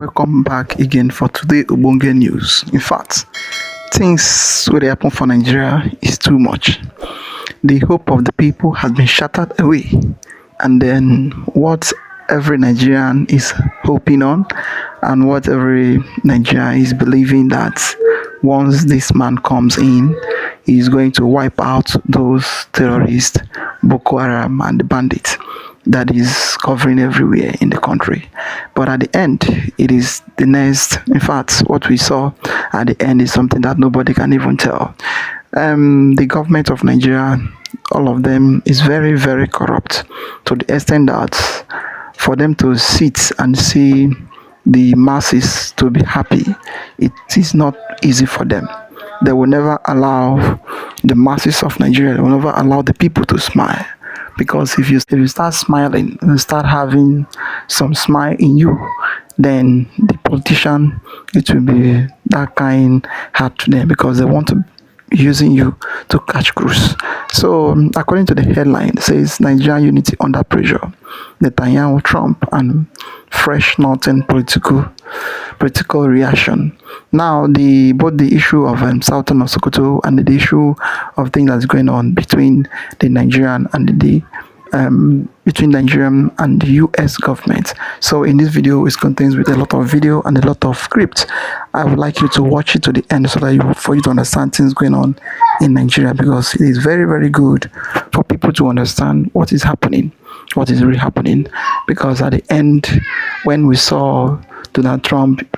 Welcome back again for today Obonge news. In fact, things wey dey happen for Nigeria is too much. The hope of the people has been shattered away, and then what every Nigerian is hoping on, and what every Nigerian is believing that once this man comes in, he's going to wipe out those terrorists, Boko Haram, and the bandits that is covering everywhere in the country. But at the end, it is the next. In fact, what we saw at the end is something that nobody can even tell. The government of Nigeria, all of them, is very, very corrupt to the extent that for them to sit and see the masses to be happy, it is not easy for them. They will never allow the masses of Nigeria, they will never allow the people to smile. Because if you start smiling and start having some smile in you, then the politician, it will be that kind hard to them because they want to using you to catch cruise. So according to the headline, it says Nigerian unity under pressure, Netanyahu, Trump, and fresh northern political reaction. Now, both the issue of southern of Sokoto and the issue of things that's going on between the Nigerian and the US government. So in this video, it contains with a lot of video and a lot of script. I would like you to watch it to the end so that for you to understand things going on in Nigeria, because it is very, very good for people to understand what is happening, what is really happening. Because at the end, when we saw Donald Trump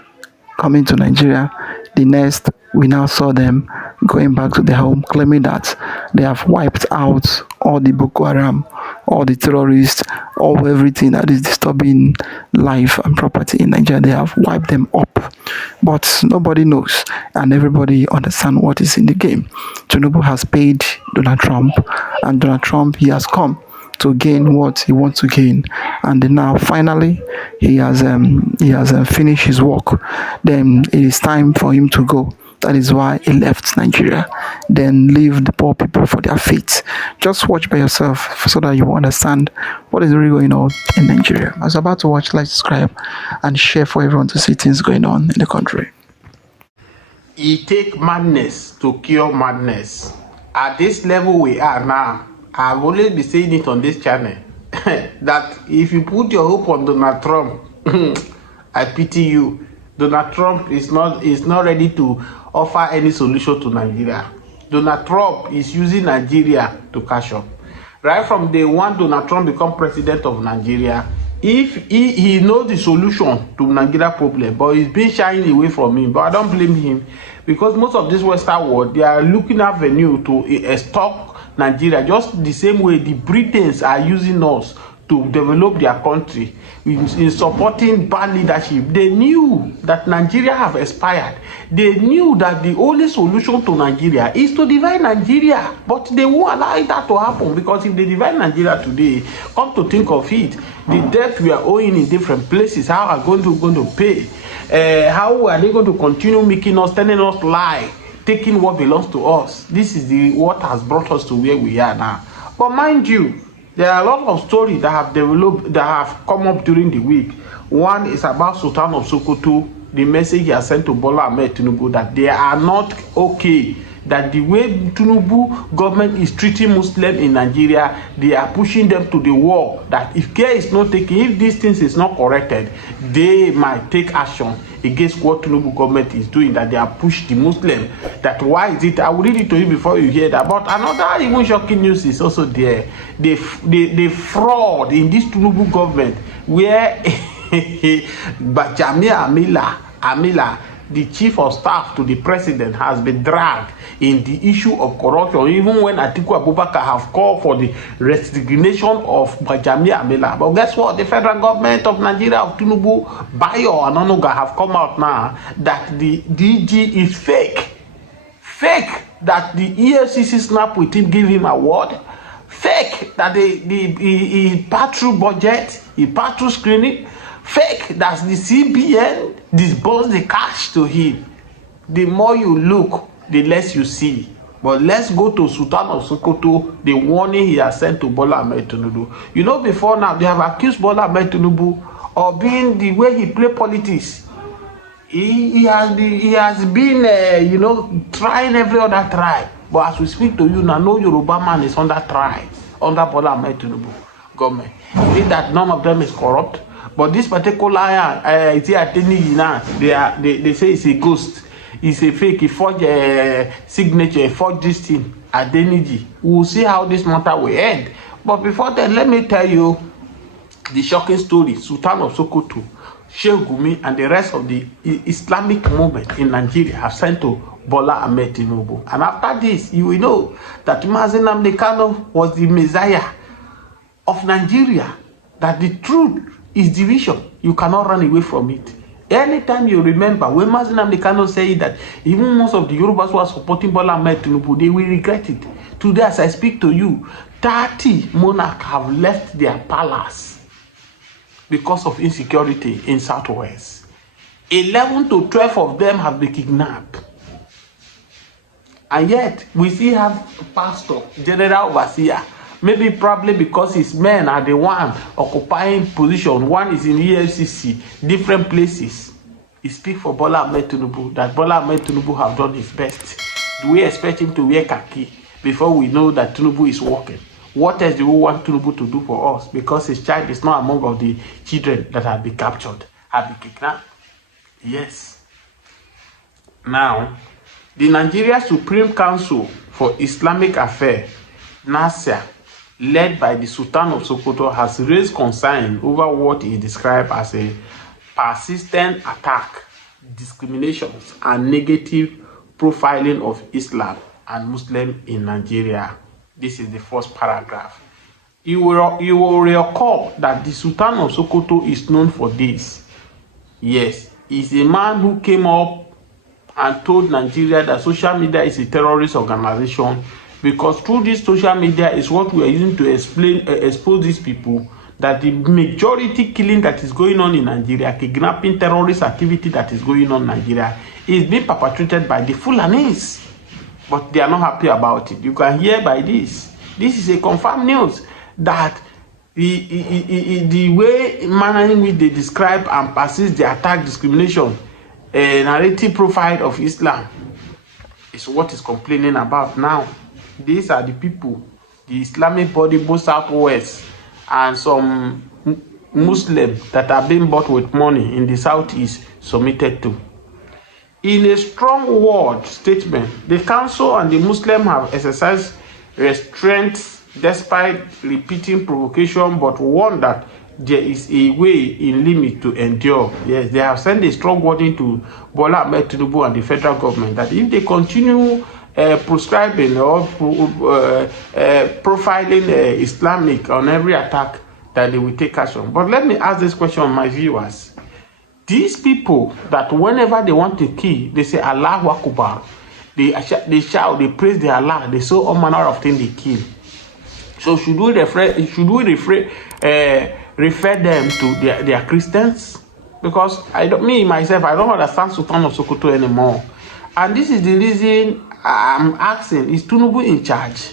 coming to Nigeria, the next we now saw them going back to their home, claiming that they have wiped out all the Boko Haram, all the terrorists, everything that is disturbing life and property in Nigeria. They have wiped them up, but nobody knows, and everybody understands what is in the game. Tinubu has paid Donald Trump, and Donald Trump, he has come to gain what he wants to gain, and then now finally he has finished his work. Then it is time for him to go. That is why he left Nigeria, then leave the poor people for their fate. Just watch by yourself so that you will understand what is really going on in Nigeria. As you're about to watch, like, subscribe, and share for everyone to see things going on in the country. It take madness to cure madness. At this level we are now, I've always been saying it on this channel, that if you put your hope on Donald Trump, I pity you. Donald Trump is not ready to offer any solution to Nigeria. Donald Trump is using Nigeria to cash up. Right from day one, Donald Trump become president of Nigeria. If he knows the solution to Nigeria problem, but he's been shying away from him. But I don't blame him, because most of this Western world, they are looking at avenue to stop Nigeria, just the same way the Britons are using us to develop their country in supporting bad leadership. They knew that Nigeria have expired. They knew that the only solution to Nigeria is to divide Nigeria, but they won't allow that to happen, because if they divide Nigeria today, come to think of it, the debt we are owing in different places, how are going to pay? How are they going to continue making us, telling us lie, taking what belongs to us? This is what has brought us to where we are now. But mind you, there are a lot of stories that have developed, that have come up during the week. One is about Sultan of Sokoto, the message he has sent to Bola Ahmed Tinubu that they are not okay, that the way Tinubu government is treating Muslims in Nigeria, they are pushing them to the wall, that if care is not taken, if these things is not corrected, they might take action against what Tinubu government is doing, that they are pushed the Muslim. That why is it? I will read it to you before you hear that. But another even shocking news is also there. The fraud in this Tinubu government, where Bajamia Amila, the chief of staff to the president, has been dragged in the issue of corruption, even when Atiku Abubakar have called for the resignation of Bajamia Amila. But guess what? The federal government of Nigeria, of Tinubu, Bayo and Onoga, have come out now that the DG is fake. Fake that the EFCC snap with him, give him award. Fake that he passed through budget, he passed through screening. Fake that the CBN disbursed the cash to him. The more you look, the less you see. But let's go to Sultan of Sokoto, the warning he has sent to Bola Ahmed Tinubu. You know, before now, they have accused Bola Ahmed Tinubu of being the way he play politics. he has been, trying every other tribe. But as we speak to you now, no Yoruba man is under tribe, under Bola Ahmed Tinubu government. Is it that none of them is corrupt? But this particular now, they say it's a ghost, it's a fake, he forged a signature, he forged this thing, Adeniji. We'll see how this matter will end. But before then, let me tell you the shocking story. Sultan of Sokoto, Sheikh Gumi, and the rest of the Islamic movement in Nigeria have sent to Bola Ahmed Tinubu. And after this, you will know that Mazi Nnamdi Kanu was the messiah of Nigeria, that the truth is division. You cannot run away from it. Anytime you remember when Mazi Nnamdi Kanu said that even most of the Yorubas who are supporting Bola Ahmed Tinubu, they will regret it. Today, as I speak to you, 30 monarchs have left their palace because of insecurity in Southwest. 11 to 12 of them have been kidnapped. And yet, we still have pastor, general overseer. Maybe probably because his men are the one occupying position. One is in EFCC, different places. He speaks for Bola Ahmed Tinubu, that Bola Ahmed Tinubu have done his best. Do we expect him to wear khaki before we know that Tinubu is working? What else do we want Tinubu to do for us? Because his child is not among of the children that have been captured, have been kidnapped. Yes. Now, the Nigeria Supreme Council for Islamic Affairs, NASIA, led by the Sultan of Sokoto, has raised concern over what he described as a persistent attack, discriminations, and negative profiling of Islam and Muslims in Nigeria. This is the first paragraph. You will recall that the Sultan of Sokoto is known for this. Yes, he's a man who came up and told Nigeria that social media is a terrorist organization, because through this social media is what we are using to expose these people that the majority killing that is going on in Nigeria, kidnapping, terrorist activity that is going on in Nigeria, is being perpetrated by the Fulanis. But they are not happy about it. You can hear by this. This is a confirmed news that the way manner in which they describe and persist the attack, discrimination, narrative profile of Islam is what is complaining about now. These are the people, the Islamic body, both Southwest and some Muslims that are being bought with money in the Southeast submitted to. In a strong word statement, the council and the Muslims have exercised restraint despite repeating provocation, but warned that there is a way in limit to endure. Yes, they have sent a strong warning to Bola Ahmed Tinubu and the federal government that if they continue prescribing or profiling Islamic on every attack, that they will take action. But let me ask this question, my viewers. These people that whenever they want to kill, they say Allahu Akbar, they shout, they praise their Allah, they say all manner of things they kill. So should we refer them to their Christians? Because I don't understand Sultan of Sokoto anymore. And this is the reason I'm asking, is Tinubu in charge?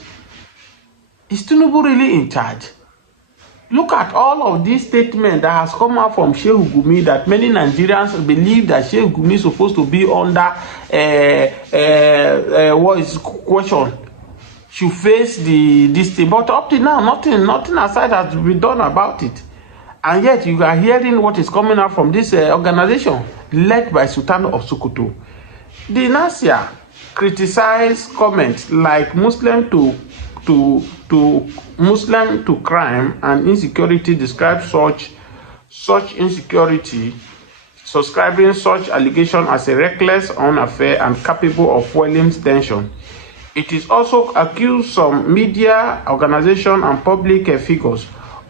Is Tinubu really in charge? Look at all of these statements that has come out from Sheikh Gumi, that many Nigerians believe that Sheikh Gumi is supposed to be under what is question, should face this thing. But up to now, nothing aside has been done about it. And yet you are hearing what is coming out from this organization led by Sultan of Sokoto. The Nasia criticized comments like Muslim to crime and insecurity, describe such insecurity, subscribing such allegation as a reckless, unfair, and capable of fueling tension. It is also accused some media, organization, and public figures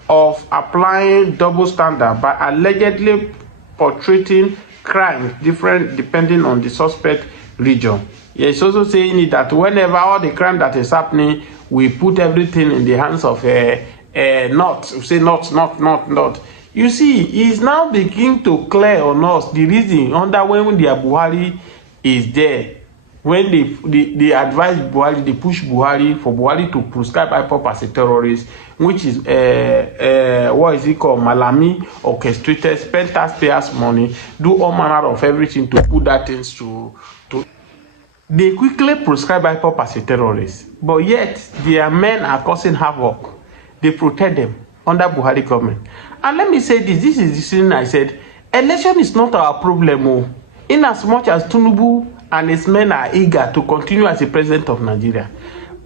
of applying double standard by allegedly portraying crime different depending on the suspect region. It's also saying that whenever all the crime that is happening, we put everything in the hands of not. You see, he's now beginning to clear on us the reason under when the Buhari is there. When they advise Buhari, they push Buhari for Buhari to prescribe IPOP as a terrorist. which is what is it called, Malami, orchestrated, spend taxpayers' money, do all manner of everything to put that things to. They quickly prescribe IPOP as a terrorist, but yet their men are causing havoc. They protect them under Buhari government. And let me say this is the reason I said, election is not our problem. In as much as Tinubu and his men are eager to continue as the president of Nigeria.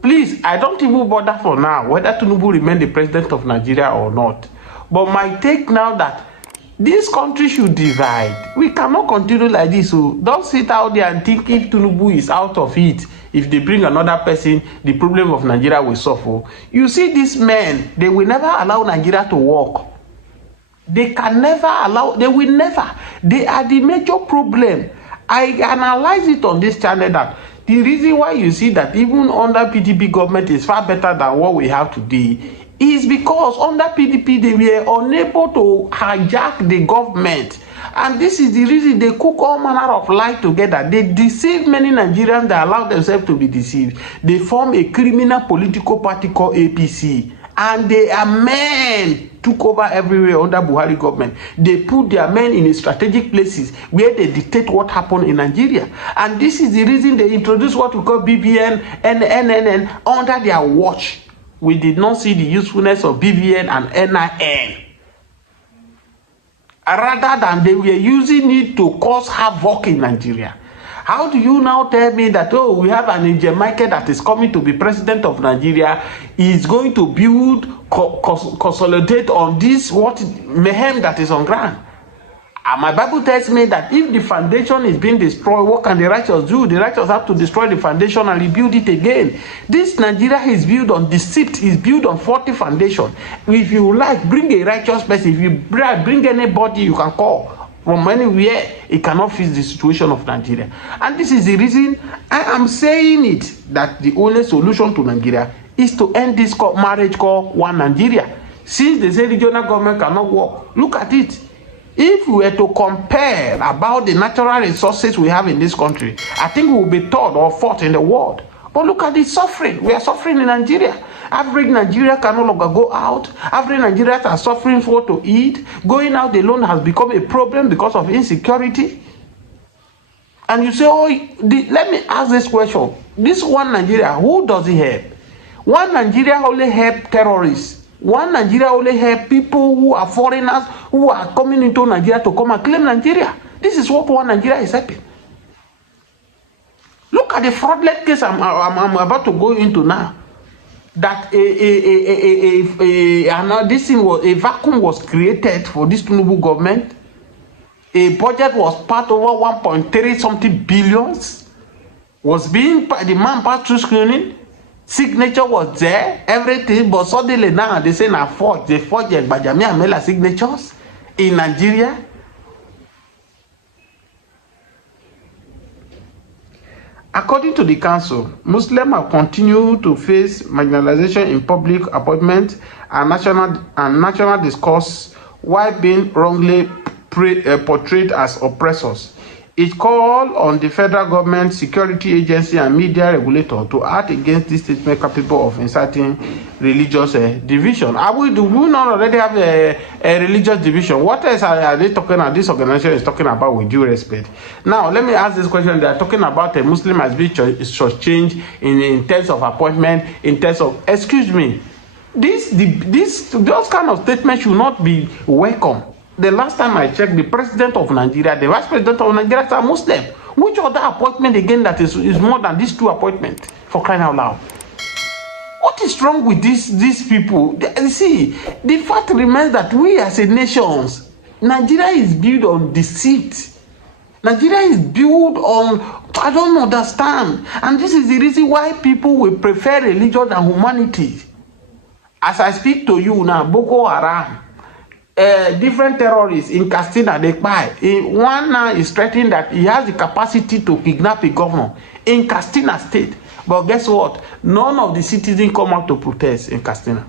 Please, I don't even bother for now whether Tinubu remain the president of Nigeria or not. But my take now that this country should divide. We cannot continue like this. So don't sit out there and think if Tinubu is out of it, if they bring another person, the problem of Nigeria will suffer. You see, these men, they will never allow Nigeria to work. They can never allow, they will never. They are the major problem. I analyze it on this channel that the reason why you see that even under PDP government is far better than what we have today is because under PDP they were unable to hijack the government. And this is the reason they cook all manner of lies together. They deceive many Nigerians that allow themselves to be deceived. They form a criminal political party called APC. And their men took over everywhere under Buhari government. They put their men in strategic places where they dictate what happened in Nigeria. And this is the reason they introduced what we call BBN and NNN under their watch. We did not see the usefulness of BBN and NIN. Rather than they were using it to cause havoc in Nigeria. How do you now tell me that, oh, we have an Nigerian Michael that is coming to be president of Nigeria, is going to build, consolidate on this, what mayhem that is on ground? And my Bible tells me that if the foundation is being destroyed, what can the righteous do? The righteous have to destroy the foundation and rebuild it again. This Nigeria is built on deceit, is built on faulty foundation. If you like, bring a righteous person. If you bring anybody you can call from anywhere, it cannot fix the situation of Nigeria. And this is the reason I am saying it, that the only solution to Nigeria is to end this marriage called One Nigeria. Since they say regional government cannot work, look at it. If we were to compare about the natural resources we have in this country, I think we will be third or fourth in the world. But look at the suffering. We are suffering in Nigeria. Average Nigeria can no longer go out. Average Nigerians are suffering for what to eat. Going out alone has become a problem because of insecurity. And you say, oh, let me ask this question. This One Nigeria, who does it help? One Nigeria only help terrorists. One Nigeria only help people who are foreigners who are coming into Nigeria to come and claim Nigeria. This is what One Nigeria is helping. Look at the fraudulent case I'm about to go into now. That this thing was, a vacuum was created for this Tinubu government. A budget was part over 1.3 something billions. Was being the man passed through screening. Signature was there, everything, but suddenly now they say na forge. They forged Bajami Amela signatures in Nigeria. According to the council, Muslims have continued to face marginalization in public appointment and national discourse while being wrongly portrayed as oppressors. It called on the federal government, security agency, and media regulator to act against this statement capable of inciting religious division. Do we not already have a religious division? What else are they talking about? This organization is talking about, with due respect. Now, let me ask this question. They are talking about a Muslim has been changed in terms of appointment, in terms of, excuse me, those kind of statements should not be welcome. The last time I checked, the president of Nigeria, the vice president of Nigeria are Muslim. Which other appointment again that is more than these two appointments, for crying out loud? What is wrong with these people? See, the fact remains that we as a nation, Nigeria is built on deceit. Nigeria is built on, I don't understand. And this is the reason why people will prefer religion than humanity. As I speak to you now, Boko Haram, different terrorists in Katsina, they buy. One now is threatening that he has the capacity to kidnap a governor in Katsina state. But guess what? None of the citizens come out to protest in Katsina.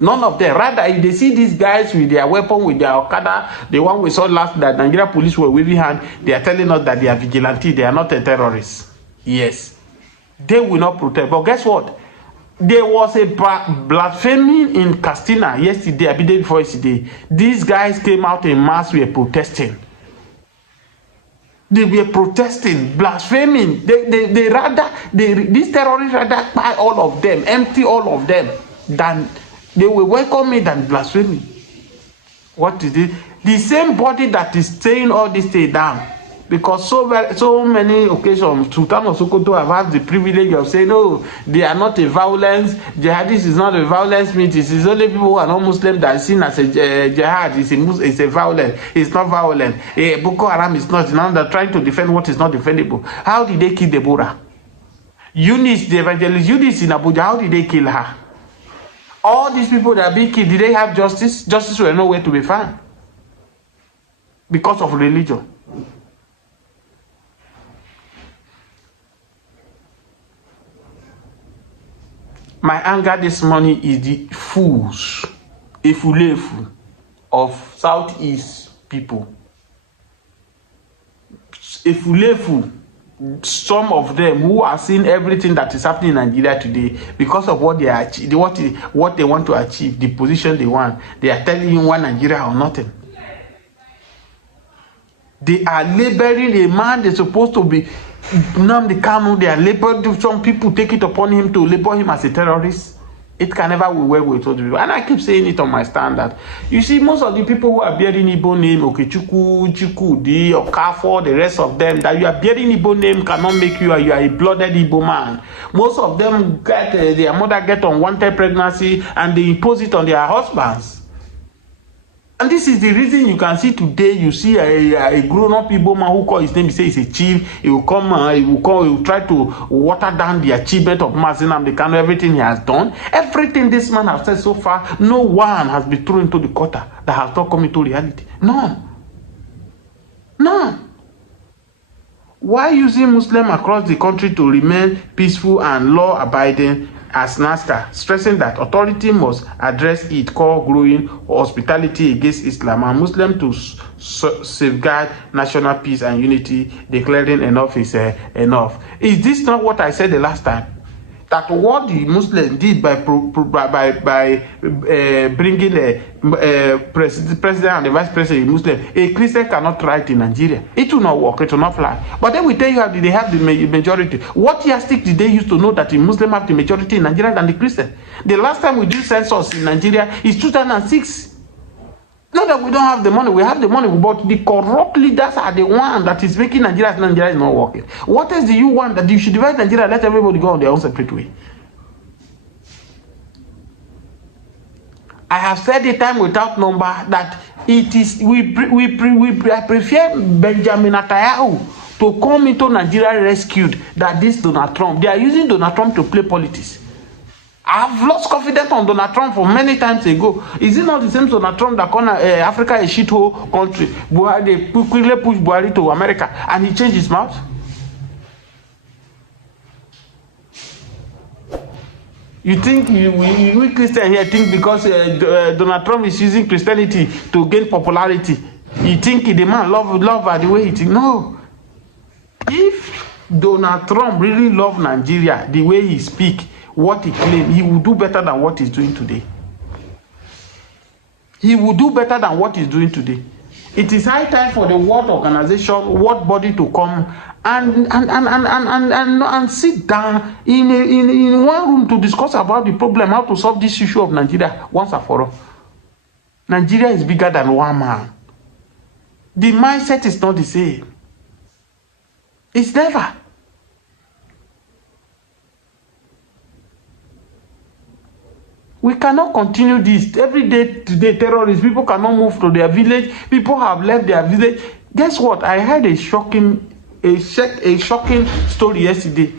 None of them. Rather, if they see these guys with their weapon, with their Okada, the one we saw last that Nigeria police were waving hand, they are telling us that they are vigilantes, they are not a terrorists. Yes. They will not protest. But guess what? There was a blasphemy in Castina yesterday, I believe day before yesterday. These guys came out in mass, were protesting. They were protesting, blaspheming. These terrorists rather buy all of them, empty all of them, than they will welcome me than blasphemy. What is it? The same body that is saying all this thing down. Because so many occasions, Sultan of Sokoto have had the privilege of saying, no, they are not a violence. Jihadis is not a violence means it is only people who are not Muslim that are seen as a jihad. It's a violence. It's not violent. Boko Haram is not. Now they're trying to defend what is not defendable. How did they kill Deborah? Eunice, the evangelist Eunice in Abuja, how did they kill her? All these people that are being killed, did they have justice? Justice were nowhere to be found. Because of religion. My anger this morning is the fools, efulefu of Southeast people. Efulefu, some of them who are seeing everything that is happening in Nigeria today because of what they are what they want to achieve, the position they want. They are telling you one Nigeria or nothing. They are labeling a man they're supposed to be Nnamdi Kanu. They are labeled. Some people take it upon him to label him as a terrorist. It can never be well with those people. And I keep saying it on my standard. You see, most of the people who are bearing Igbo name, Okechukwu, Chukudi, Okafo, the rest of them, that you are bearing Igbo name cannot make you are a blooded Igbo man. Most of them get their mother get unwanted pregnancy and they impose it on their husbands. And this is the reason you can see today, you see a grown-up Igbo man who call his name, he says he's a chief, he will try to water down the achievement of Mazi Nnamdi Kanu, everything he has done. Everything this man has said so far, no one has been thrown into the gutter that has not come into reality. None. None. Why using Muslims across the country to remain peaceful and law-abiding as NASCA, stressing that authority must address it core growing hospitality against Islam and Muslims to safeguard national peace and unity, declaring enough is enough. Is this not what I said the last time? That what the Muslims did by bringing a president and the vice president Muslim, a Christian cannot try it in Nigeria. It will not work. It will not fly. But then we tell you how they have the majority. What yardstick did they use to know that the Muslim have the majority in Nigeria than the Christian? The last time we did census in Nigeria is 2006. Not that we don't have the money, we have the money, but the corrupt leaders are the one that is making Nigeria is not working. What else do you want? That you should divide Nigeria and let everybody go on their own separate way? I have said it time without number that it is I prefer Benjamin Netanyahu to come into Nigeria rescued than this Donald Trump. They are using Donald Trump to play politics. I've lost confidence on Donald Trump for many times ago. Is it not the same Donald Trump that called Africa a shithole country? They quickly pushed Buhari to America and he changed his mouth? You think we Christians here think because Donald Trump is using Christianity to gain popularity, you think the man love her the way he thinks? No. If Donald Trump really loved Nigeria the way he speaks, what he claims, he will do better than what he's doing today. He will do better than what he's doing today. It is high time for the World Organization, World Body to come and sit down in one room to discuss about the problem, how to solve this issue of Nigeria once and for all. Nigeria is bigger than one man. The mindset is not the same. It's never. We cannot continue this. Every day today, terrorists, people cannot move to their village. People have left their village. Guess what? I heard a shocking story yesterday.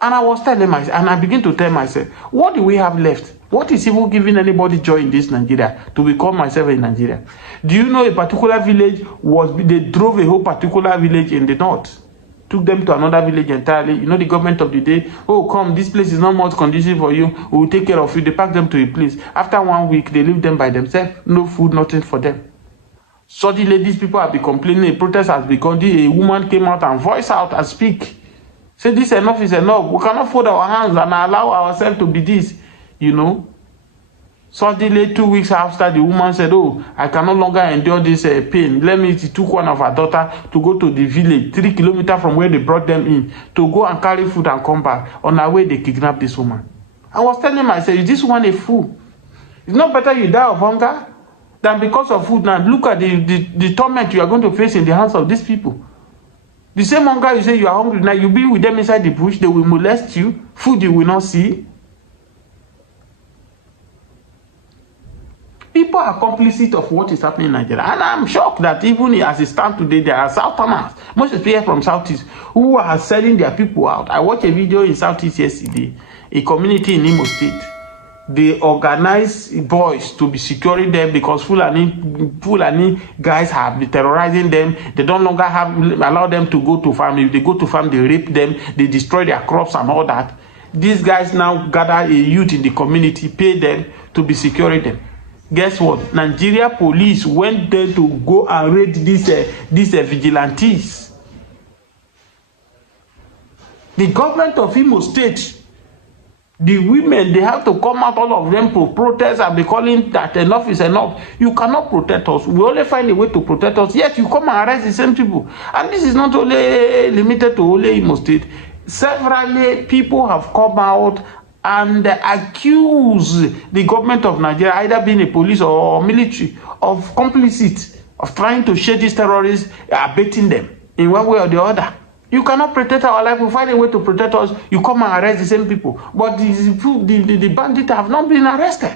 And I was telling myself, and I begin to tell myself, what do we have left? What is even giving anybody joy in this Nigeria to become myself in Nigeria? Do you know a particular village they drove a whole particular village in the north? Took them to another village entirely. You know, the government of the day, oh, come, this place is not much conducive for you. We will take care of you. They pack them to a place. After 1 week, they leave them by themselves. No food, nothing for them. Suddenly, these people have been complaining. A protest has begun. A woman came out and voiced out and speak. Say this enough is enough. We cannot fold our hands and allow ourselves to be this, you know. Suddenly, 2 weeks after, the woman said, "Oh, I can no longer endure this pain. Let me." She took one of her daughter to go to the village, 3 kilometers from where they brought them in, to go and carry food and come back. On her way, they kidnapped this woman. I was telling myself, "Is this one a fool? It's not better you die of hunger than because of food." Now, look at the torment you are going to face in the hands of these people. The same hunger you say you are hungry now, you be with them inside the bush, they will molest you, food you will not see. People are complicit of what is happening in Nigeria. And I'm shocked that even as it stands today, there are Southerners, most especially from Southeast, who are selling their people out. I watched a video in Southeast yesterday, a community in Imo State. They organize boys to be securing them because Fulani guys have been terrorizing them. They don't longer allow them to go to farm. If they go to farm, they rape them, they destroy their crops and all that. These guys now gather a youth in the community, pay them to be securing them. Guess what? Nigeria police went there to go and raid these vigilantes. The government of Imo State, the women, they have to come out, all of them, to protest and be calling that enough is enough. You cannot protect us. We only find a way to protect us. Yet you come and arrest the same people. And this is not only limited to only Imo State. Severally, people have come out and accuse the government of Nigeria, either being a police or military, of complicit, of trying to shade these terrorists, abating them in one way or the other. You cannot protect our life. We find a way to protect us. You come and arrest the same people. But the bandits have not been arrested.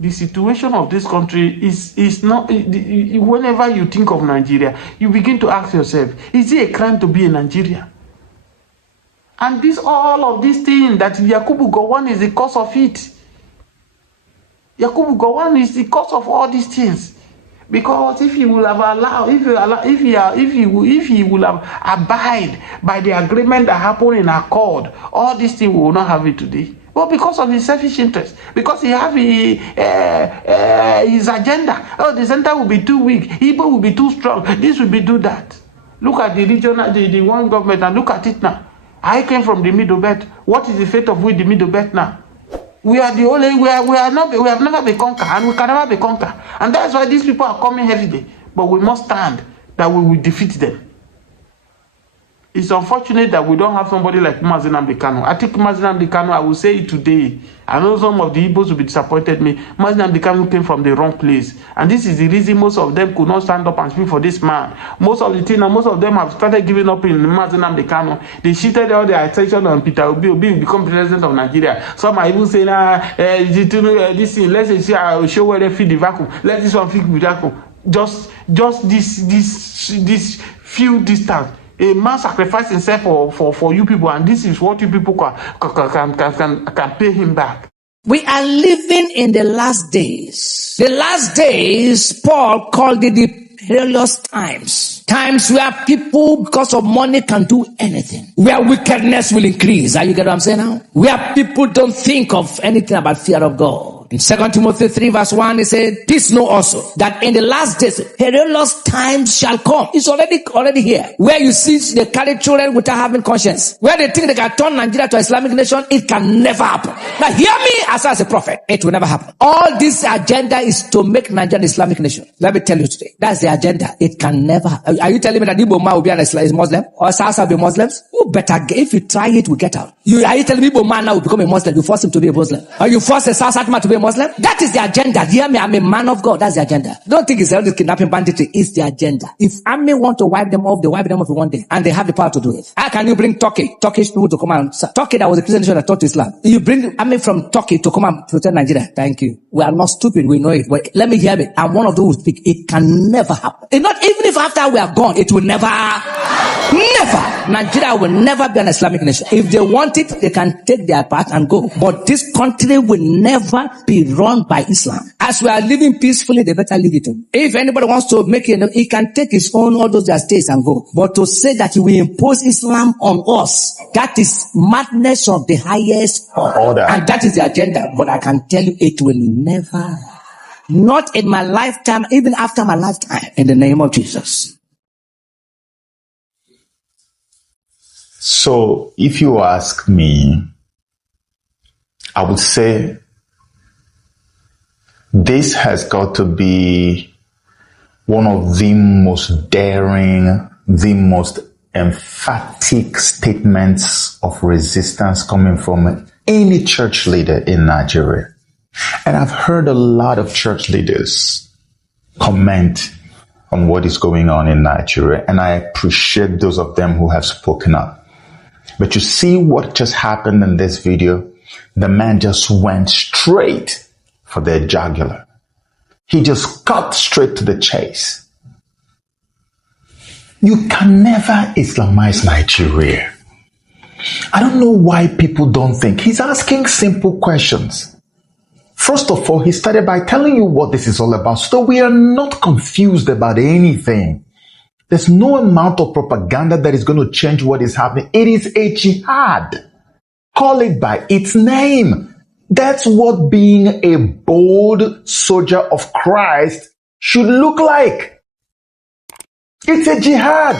The situation of this country is not. Whenever you think of Nigeria, you begin to ask yourself, is it a crime to be a Nigerian? And all of these things that Yakubu Gowon is the cause of it. Yakubu Gowon is the cause of all these things. Because if he will have allowed, if he will have abide by the agreement that happened in Accord, all these things we will not have it today. But because of his selfish interest, because he have his agenda. Oh, the center will be too weak, Igbo will be too strong, this will be do that. Look at the regional, the one government, and look at it now. I came from the Middle Belt. What is the fate of the Middle Belt now? We are the only, we have never been conquered, and we can never be conquered. And that's why these people are coming every day. But we must stand that we will defeat them. It's unfortunate that we don't have somebody like Mazi Nnamdi Kanu. I think Mazi Nnamdi Kanu, I will say it today. I know some of the Igbos will be disappointed me. Mazi Nnamdi Kanu came from the wrong place. And this is the reason most of them could not stand up and speak for this man. Most of them have started giving up in Mazi Nnamdi Kanu. They shifted all their attention on Peter Obi. Obi will become president of Nigeria. Some are even saying, this thing, let's say, I'll show where they feed the vacuum. Let this one feed the vacuum. Just this few distance. A man sacrificed himself for you people, and this is what you people can pay him back. We are living in the last days. The last days, Paul called it the perilous times. Times where people, because of money, can do anything. Where wickedness will increase. Are you get what I'm saying now? Where people don't think of anything about fear of God. In 2 Timothy 3 verse 1, it said, "This know also, that in the last days, perilous times shall come." It's already here. Where you see they carry children without having conscience. Where they think they can turn Nigeria to an Islamic nation, it can never happen. Now hear me as a prophet. It will never happen. All this agenda is to make Nigeria an Islamic nation. Let me tell you today. That's the agenda. It can never. Are you telling me that Igbo man will be an Islam, Muslim? Or South will be Muslims? Who better, if you try it, we get out. Are you telling me Igbo man now will become a Muslim? You force him to be a Muslim? Or you force a South man to be a Muslim? That is the agenda. Hear me, I'm a man of God. That's the agenda. Don't think it's all this kidnapping banditry. It's the agenda. If army want to wipe them off, they wipe them off in one day. And they have the power to do it. How can you bring Turkish people to come and... Turkey, that was a Christian nation that taught to Islam. You bring army from Turkey to come and protect Nigeria. Thank you. We are not stupid. We know it. But let me hear me. I'm one of those who speak. It can never happen. It's not even if after we are gone, it will never... Never. Nigeria will never be an Islamic nation. If they want it, they can take their part and go. But this country will never be run by Islam. As we are living peacefully, they better leave it. If anybody wants to make it, he can take his own, all those their states and go. But to say that he will impose Islam on us, that is madness of the highest order. And that is the agenda. But I can tell you, it will never Not in my lifetime, even after my lifetime, in the name of Jesus. So if you ask me, I would say this has got to be one of the most daring, the most emphatic statements of resistance coming from any church leader in Nigeria. And I've heard a lot of church leaders comment on what is going on in Nigeria, and I appreciate those of them who have spoken up. But you see what just happened in this video? The man just went straight for their jugular. He just cut straight to the chase. You can never Islamize Nigeria. I don't know why people don't think. He's asking simple questions. First of all, he started by telling you what this is all about, so we are not confused about anything. There's no amount of propaganda that is going to change what is happening. It is a jihad. Call it by its name. That's what being a bold soldier of Christ should look like. It's a jihad.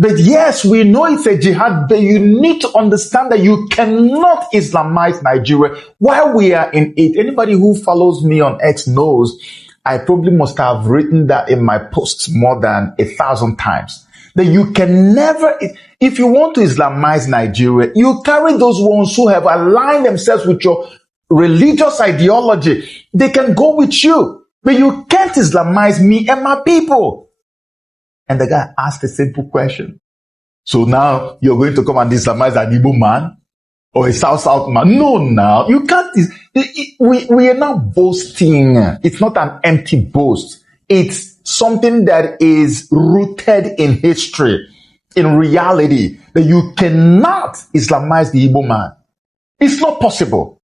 But yes, we know it's a jihad, but you need to understand that you cannot Islamize Nigeria while we are in it. Anybody who follows me on X knows I probably must have written that in my posts more than 1,000 times. That you can never, if you want to Islamize Nigeria, you carry those ones who have aligned themselves with your religious ideology. They can go with you, but you can't Islamize me and my people. And the guy asked a simple question. So now you're going to come and Islamize an Igbo man or a South man? No, now you can't. We are not boasting. It's not an empty boast. It's something that is rooted in history, in reality, that you cannot Islamize the Igbo man. It's not possible.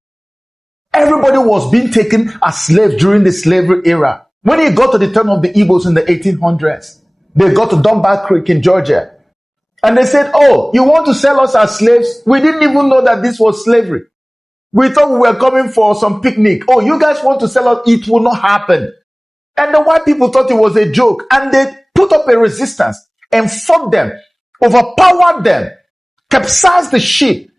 Everybody was being taken as slaves during the slavery era. When it got to the turn of the Igbos in the 1800s, they got to Dunbar Creek in Georgia. And they said, oh, you want to sell us as slaves? We didn't even know that this was slavery. We thought we were coming for some picnic. Oh, you guys want to sell us? It will not happen. And the white people thought it was a joke. And they put up a resistance and fought them, overpowered them, capsized the ship,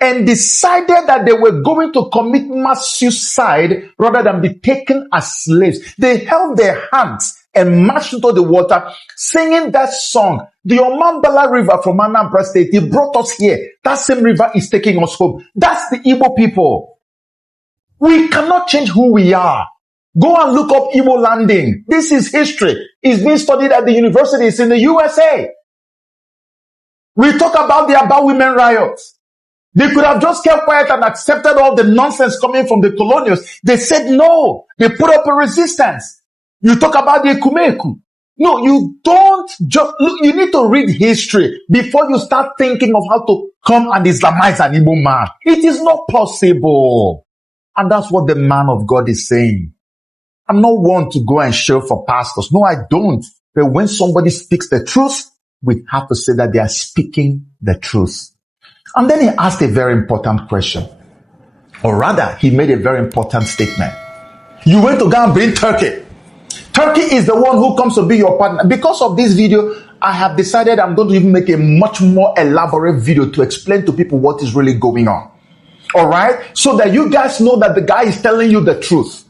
and decided that they were going to commit mass suicide rather than be taken as slaves. They held their hands and marched into the water, singing that song. The Omambala River from Anambra State, it brought us here. That same river is taking us home. That's the Igbo people. We cannot change who we are. Go and look up Igbo landing. This is history. It's being studied at the universities in the USA. We talk about the Aba women riots. They could have just kept quiet and accepted all the nonsense coming from the colonials. They said no. They put up a resistance. You talk about the Ekumeku. No, you don't just look. You need to read history before you start thinking of how to come and Islamize an Igbo man. It is not possible. And that's what the man of God is saying. I'm not one to go and show for pastors. No, I don't. But when somebody speaks the truth, we have to say that they are speaking the truth. And then he asked a very important question. Or rather, he made a very important statement. You went to go and bring Turkey. Turkey is the one who comes to be your partner. Because of this video, I have decided I'm going to even make a much more elaborate video to explain to people what is really going on. All right? So that you guys know that the guy is telling you the truth.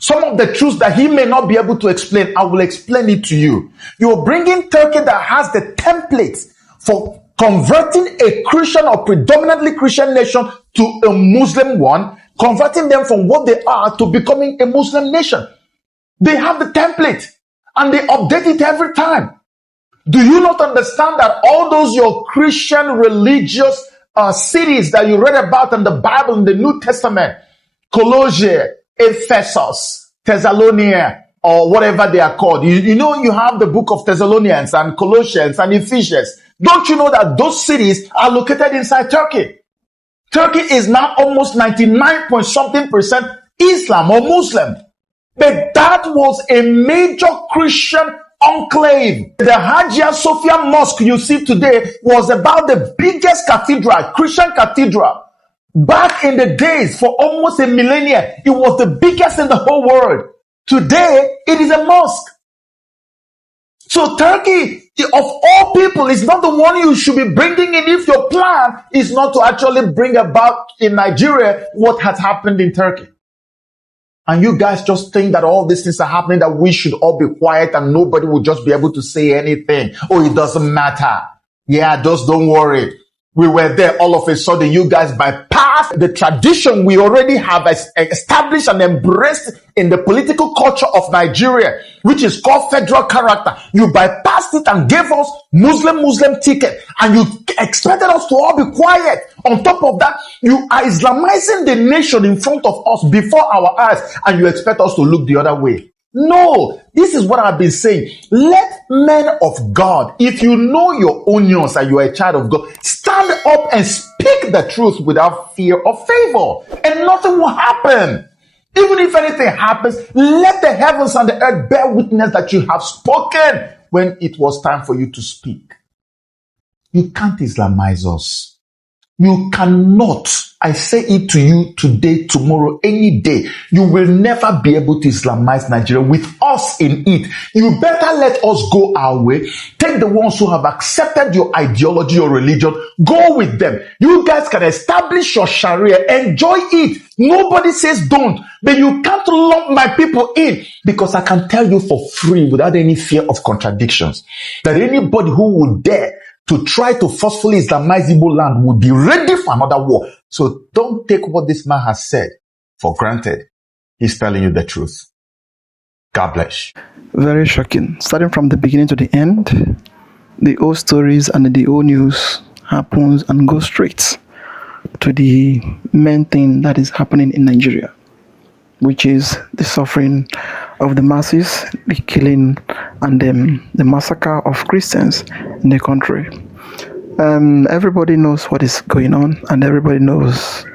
Some of the truths that he may not be able to explain, I will explain it to you. You're bringing Turkey that has the templates for converting a Christian or predominantly Christian nation to a Muslim one, converting them from what they are to becoming a Muslim nation. They have the template and they update it every time. Do you not understand that all those your Christian religious cities that you read about in the Bible, in the New Testament, Colossae, Ephesus, Thessalonica, or whatever they are called. You know you have the book of Thessalonians and Colossians and Ephesians. Don't you know that those cities are located inside Turkey? Turkey is now almost 99.something% Islam or Muslim. But that was a major Christian enclave. The Hagia Sophia Mosque you see today was about the biggest cathedral, Christian cathedral, Back in the days, for almost a millennia, it was the biggest in the whole world. Today, it is a mosque. So Turkey, of all people, is not the one you should be bringing in if your plan is not to actually bring about in Nigeria what has happened in Turkey. And you guys just think that all these things are happening, that we should all be quiet and nobody will just be able to say anything. Oh, it doesn't matter. Yeah, just don't worry. We were there, all of a sudden you guys bypassed the tradition we already have established and embraced in the political culture of Nigeria, which is called federal character. You bypassed it and gave us Muslim ticket, and you expected us to all be quiet. On top of that, you are Islamizing the nation in front of us before our eyes, and you expect us to look the other way. No, this is what I've been saying. Let men of God, if you know your onions and you are a child of God, stand up and speak the truth without fear or favor, and nothing will happen. Even if anything happens, let the heavens and the earth bear witness that you have spoken when it was time for you to speak. You can't Islamize us. You cannot. I say it to you today, tomorrow, any day. You will never be able to Islamize Nigeria with us in it. You better let us go our way. Take the ones who have accepted your ideology or religion. Go with them. You guys can establish your Sharia. Enjoy it. Nobody says don't. But you can't lump my people in, because I can tell you for free, without any fear of contradictions, that anybody who would dare to try to forcefully Islamize Igbo land would be ready for another war. So don't take what this man has said for granted. He's telling you the truth. God bless. Very shocking. Starting from the beginning to the end, the old stories and the old news happens and goes straight to the main thing that is happening in Nigeria, which is the suffering of the masses, the killing and the massacre of Christians in the country. Everybody knows what is going on, and everybody knows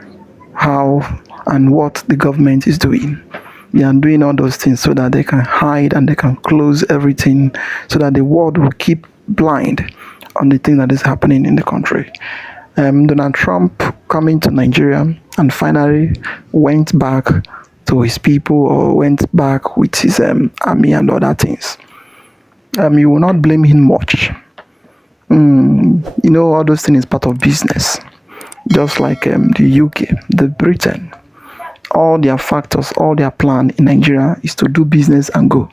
how and what the government is doing. They are doing all those things so that they can hide and they can close everything, so that the world will keep blind on the thing that is happening in the country. Donald Trump coming to Nigeria and finally went back to his people, or went back with his army and other things. You will not blame him much. All those things is part of business. Just like the UK, the Britain, all their factors, all their plan in Nigeria is to do business and go.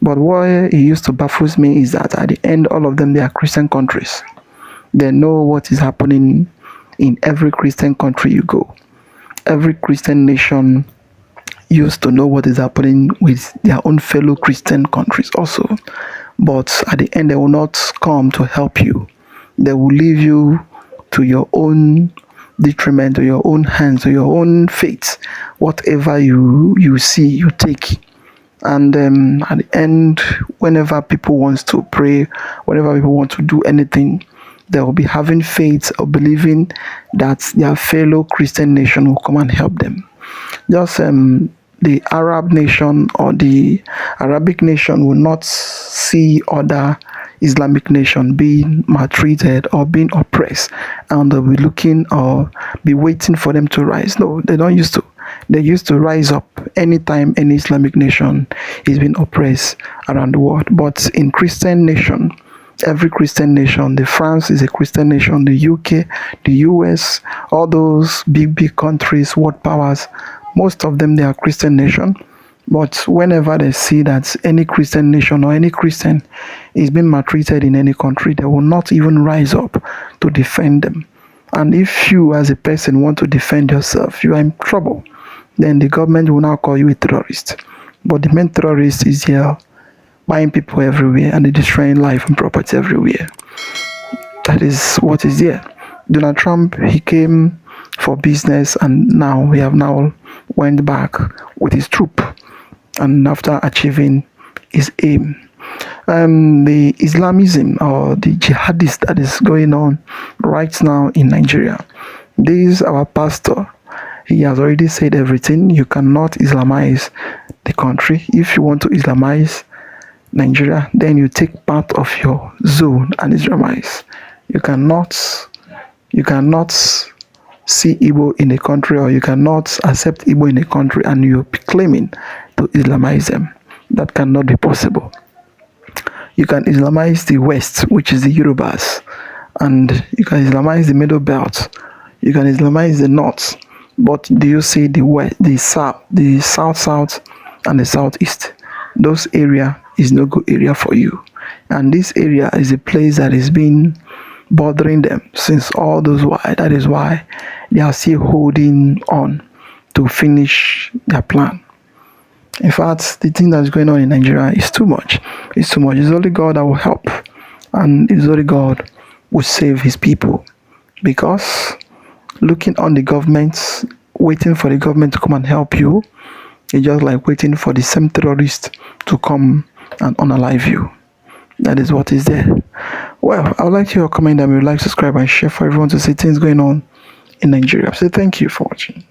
But what it used to baffle me is that at the end, all of them, they are Christian countries. They know what is happening in every Christian country you go. Every Christian nation used to know what is happening with their own fellow Christian countries also. But at the end, they will not come to help you. They will leave you to your own detriment, to your own hands, to your own fate. Whatever you see, you take. And at the end, whenever people want to pray, whenever people want to do anything, they will be having faith or believing that their fellow Christian nation will come and help them. Just the Arab nation or the Arabic nation will not see other Islamic nation being maltreated or being oppressed, and they'll be looking or be waiting for them to rise. No, they don't used to. They used to rise up anytime any Islamic nation is being oppressed around the world. But in Christian nation, every Christian nation, the France is a Christian nation, the UK, the US, all those big countries, world powers, most of them, they are Christian nation. But whenever they see that any Christian nation or any Christian is being maltreated in any country, they will not even rise up to defend them. And if you as a person want to defend yourself, you are in trouble, then the government will now call you a terrorist. But the main terrorist is here buying people everywhere and destroying life and property everywhere. That is what is there. Donald Trump, he came for business, and now we have now went back with his troop, and after achieving his aim. The Islamism or the jihadist that is going on right now in Nigeria. This our pastor, he has already said everything. You cannot Islamize the country. If you want to Islamize Nigeria, then you take part of your zone and Islamize. You cannot see Igbo in a country, or you cannot accept Igbo in a country and you're claiming to Islamize them. That cannot be possible. You can Islamize the West, which is the Yorubas, and you can Islamize the Middle Belt. You can Islamize the North, but do you see the West, the South, and the Southeast? Those area is no good area for you, and this area is a place that has been bothering them since all those while. That is why they are still holding on to finish their plan. In fact, the thing that's going on in Nigeria is too much. It's too much. It's only God that will help, and it's only God will save his people. Because looking on the government, waiting for the government to come and help you, it's just like waiting for the same terrorist to come and unalive you. That is what is there. Well, I would like to hear your comment, and we would like to subscribe and share for everyone to see things going on in Nigeria. So thank you for watching.